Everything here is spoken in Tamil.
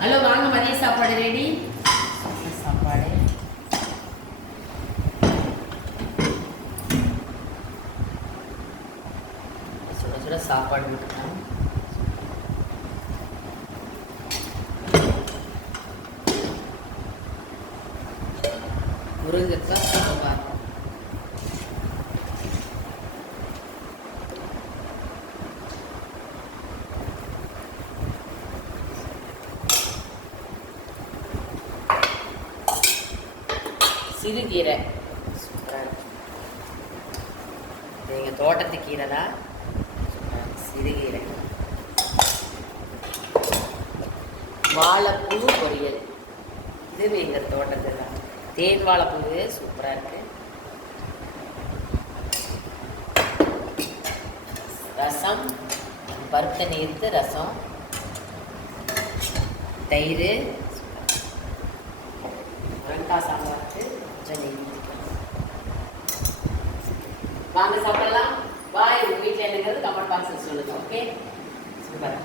ஹலோ வாங்க, மதிய சாப்பாடு ரெடி. சாப்பாடு சுட சுட சாப்பாடு விட்டுருக்கோம். முருங்கைக்காய் சாம்பார். சிறுகீரை சூப்பராக இருக்கும். எங்கள் தோட்டத்து கீரை தான். சிறுகீரை, வாழைப்பூ பொரியல். இது எங்கள் தோட்டத்தில் தான். தேன் வாழைப்பூ சூப்பராக இருக்கு. ரசம், பருத்த நீர்த்து ரசம், தயிர், முருங்கைக்காய் சாம்பாருக்கு கொஞ்சம் நெய். வாங்க சாப்பிடலாம். பாய். உங்கள் வீட்டில் என்னங்கிறது கமெண்ட் பாக்ஸில் சொல்லுங்கள். Okay, super.